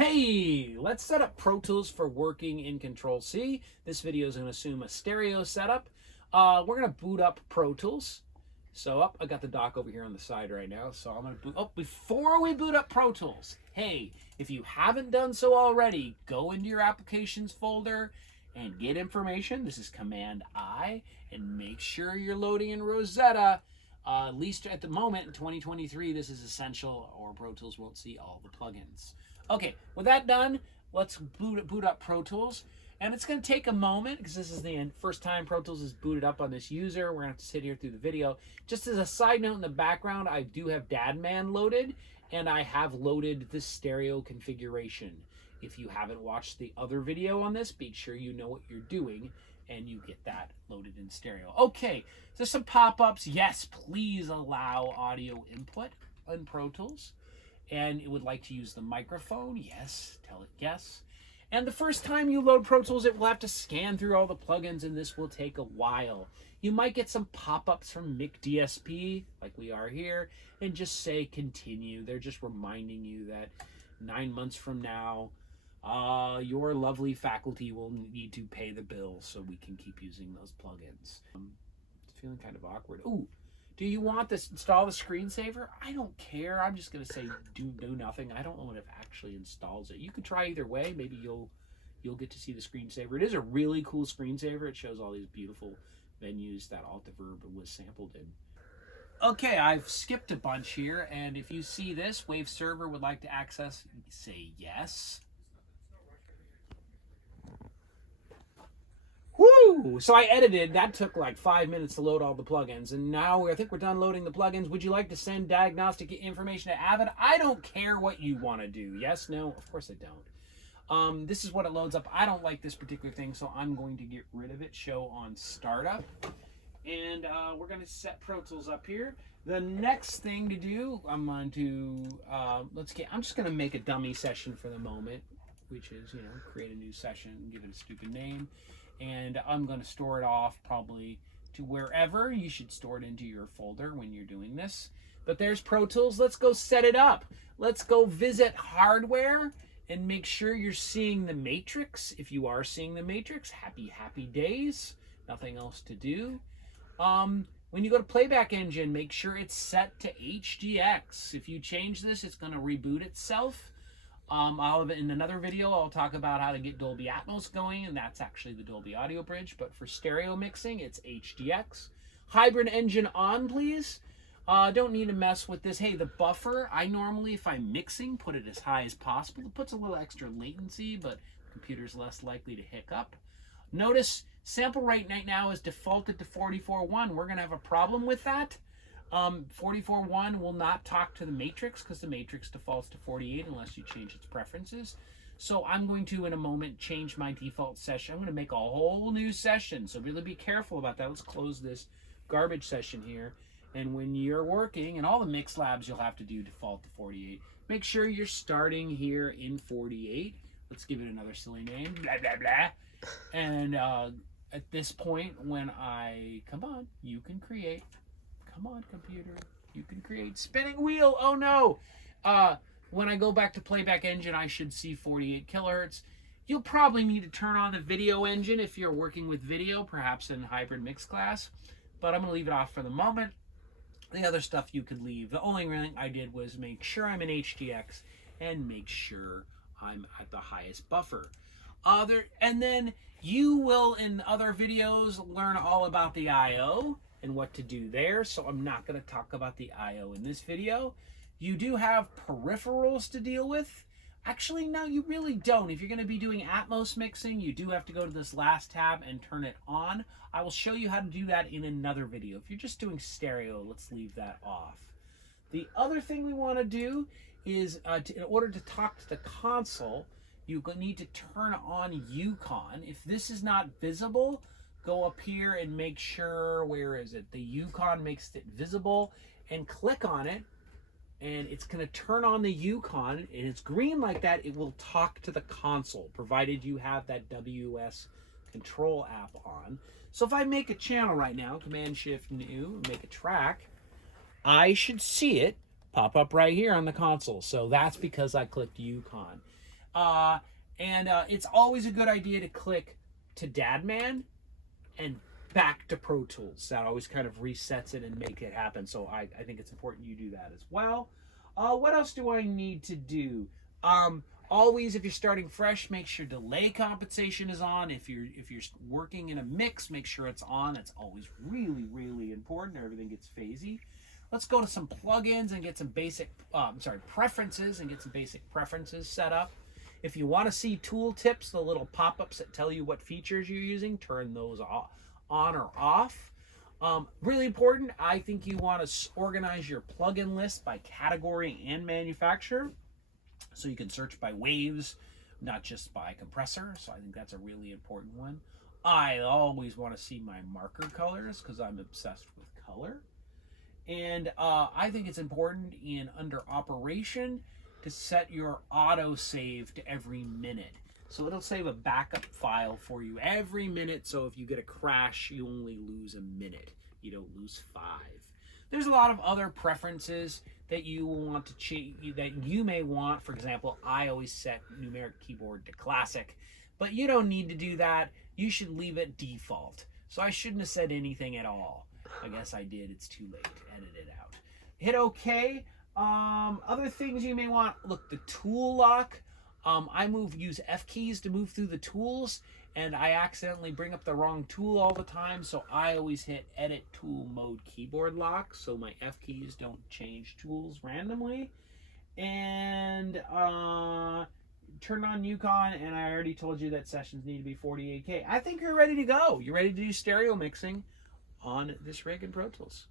Hey, let's set up Pro Tools for working in Control-C. This video is going to assume a stereo setup. We're going to boot up Pro Tools. So I got the dock over here on the side right now. So I'm going to boot up. Before we boot up Pro Tools, hey, if you haven't done so already, go into your applications folder and get information. This is Command I, and make sure you're loading in Rosetta. At least at the moment in 2023, this is essential, or Pro Tools won't see all the plugins. Okay, with that done, let's boot up Pro Tools. And it's going to take a moment because this is the first time Pro Tools is booted up on this user. We're going to have to sit here through the video. Just as a side note in the background, I do have Dadman loaded, and I have loaded the stereo configuration. If you haven't watched the other video on this, make sure you know what you're doing and you get that loaded in stereo. Okay, so some pop-ups. Yes, please allow audio input in Pro Tools. And it would like to use the microphone. Yes, tell it yes. And the first time you load Pro Tools, it will have to scan through all the plugins, and this will take a while. You might get some pop-ups from MIC-DSP, like we are here, and just say continue. They're just reminding you that 9 months from now, your lovely faculty will need to pay the bill so we can keep using those plugins. It's feeling kind of awkward. Ooh. Do you want this install the screensaver? I don't care. I'm just going to say do nothing. I don't know if it actually installs it. You could try either way. Maybe you'll get to see the screensaver. It is a really cool screensaver. It shows all these beautiful venues that Altiverb was sampled in. Okay, I've skipped a bunch here, and if you see this, Wave Server would like to access, say yes. Woo! So I edited. That took like 5 minutes to load all the plugins. And now I think we're done loading the plugins. Would you like to send diagnostic information to Avid? I don't care what you want to do. Yes, no? Of course I don't. This is what it loads up. I don't like this particular thing, so I'm going to get rid of it. Show on startup. And we're going to set Pro Tools up here. The next thing to do, I'm going to, I'm just going to make a dummy session for the moment, which is, create a new session, give it a stupid name. And I'm going to store it off probably to wherever. You should store it into your folder when you're doing this. But there's Pro Tools. Let's go set it up. Let's go visit hardware and make sure you're seeing the matrix. If you are seeing the matrix, happy days. Nothing else to do. When you go to Playback Engine, make sure it's set to HDX. If you change this, it's going to reboot itself. In another video, I'll talk about how to get Dolby Atmos going, and that's actually the Dolby Audio Bridge. But for stereo mixing, it's HDX. Hybrid engine on, please. Don't need to mess with this. Hey, the buffer, I normally, if I'm mixing, put it as high as possible. It puts a little extra latency, but the computer's less likely to hiccup. Notice sample rate right now is defaulted to 44.1. We're going to have a problem with that. 44.1 will not talk to the matrix because the matrix defaults to 48 unless you change its preferences. So I'm going to, in a moment, change my default session. I'm going to make a whole new session. So really be careful about that. Let's close this garbage session here. And when you're working, in all the mix labs, you'll have to do default to 48. Make sure you're starting here in 48. Let's give it another silly name. Blah, blah, blah. And at this point, when come on, you can create. Come on, computer. You can create. Spinning wheel. Oh, no. When I go back to Playback Engine, I should see 48 kilohertz. You'll probably need to turn on the video engine if you're working with video, perhaps in hybrid mix class. But I'm going to leave it off for the moment. The other stuff you could leave. The only thing I did was make sure I'm in HDX and make sure I'm at the highest buffer. And then you will, in other videos, learn all about the I/O and what to do there, so I'm not going to talk about the I/O in this video. You do have peripherals to deal with. Actually, no, you really don't. If you're going to be doing Atmos mixing, you do have to go to this last tab and turn it on. I will show you how to do that in another video. If you're just doing stereo, let's leave that off. The other thing we want to do is, in order to talk to the console, you need to turn on Yukon. If this is not visible, go up here and make sure, where is it? The Yukon makes it visible, and click on it, and it's going to turn on the Yukon, and it's green like that. It will talk to the console, provided you have that WS control app on. So if I make a channel right now, Command-Shift-New, make a track, I should see it pop up right here on the console. So that's because I clicked Yukon. It's always a good idea to click to Dadman and back to Pro Tools. That always kind of resets it and make it happen. So I think it's important you do that as well. What else do I need to do? Always, if you're starting fresh, make sure delay compensation is on. If you're working in a mix, make sure it's on. That's always really, really important, or everything gets phasey. Let's go to some plugins and get some basic, preferences, and get some basic preferences set up. If you want to see tool tips, the little pop-ups that tell you what features you're using, turn those on or off. Really important, I think you want to organize your plugin list by category and manufacturer, so you can search by waves, not just by compressor. So I think that's a really important one. I always want to see my marker colors because I'm obsessed with color. And I think it's important under operation to set your auto save to every minute. So it'll save a backup file for you every minute. So if you get a crash, you only lose a minute. You don't lose 5. There's a lot of other preferences that you will want to change, that you may want. For example, I always set numeric keyboard to classic, but you don't need to do that. You should leave it default. So I shouldn't have said anything at all. I guess I did. It's too late. Edit it out. Hit OK. Other things you may want, look, the tool lock. I use F keys to move through the tools, and I accidentally bring up the wrong tool all the time, so I always hit edit tool mode keyboard lock so my F keys don't change tools randomly. And turn on Yukon, and I already told you that sessions need to be 48K. I think you're ready to go. You're ready to do stereo mixing on this rig in Pro Tools.